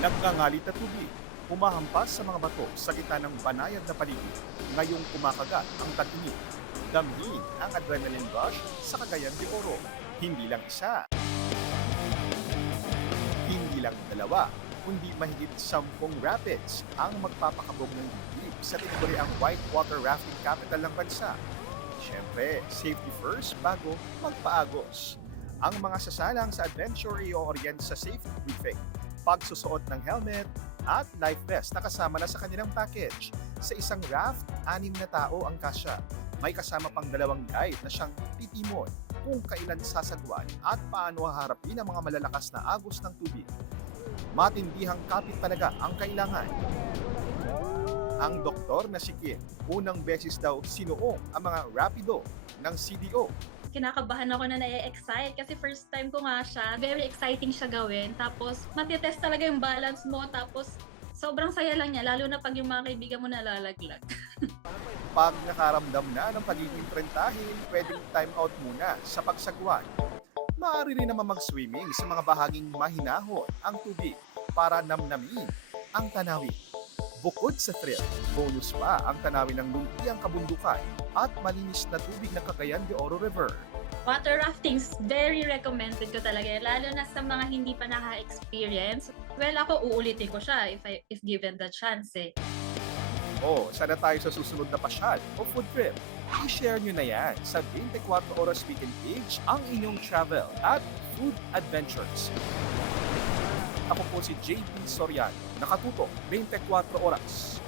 Nagngangalit na tubig, humahampas sa mga bato sa gitna ng banayad na paligid. Ngayong kumakagat ang tagingin. Damhin ang adrenaline rush sa Cagayan de Oro. Hindi lang isa, hindi lang dalawa, kundi mahigit 10 rapids ang magpapakabog ng dibdib sa tinaguriang whitewater rafting capital ng bansa. Siyempre, safety first bago magpaagos. Ang mga sasalang sa adventure ay o-orient sa safety briefing, pagsusuot ng helmet at life vest na kasama na sa kanilang package. Sa isang raft, 6 na tao ang kasya. May kasama pang 2 guide na siyang titimon kung kailan sasagwan at paano haharapin ang mga malalakas na agos ng tubig. Matindihang kapit talaga ang kailangan. Ang doktor na si Kim, unang beses daw sinuong ang mga rapido ng CDO. Kinakabahan ako na na-excite kasi first time ko nga siya. Very exciting siya gawin. Tapos matitest talaga yung balance mo. Tapos sobrang saya lang niya, lalo na pag yung mga kaibigan mo nalalaglag. Pag nakaramdam na ng pagiging trentahin, pwedeng time out muna sa pagsagwan. Maaari rin naman mag-swimming sa mga bahaging mahinahon ang tubig para namnamin ang tanawin. Bukod sa thrill, bonus pa ang tanawin ng lumpiang kabundukan at malinis na tubig ng Cagayan de Oro River. Water raftings, very recommended ko talaga. Lalo na sa mga hindi pa naka-experience. Well, ako uulitin ko siya if given the chance eh. O, sana tayo sa susunod na pasyal o food trip. I-share nyo na yan sa 24 Oras Weekend page ang inyong travel at food adventures. Ako po si JB Soriano, nakatutok 24 oras.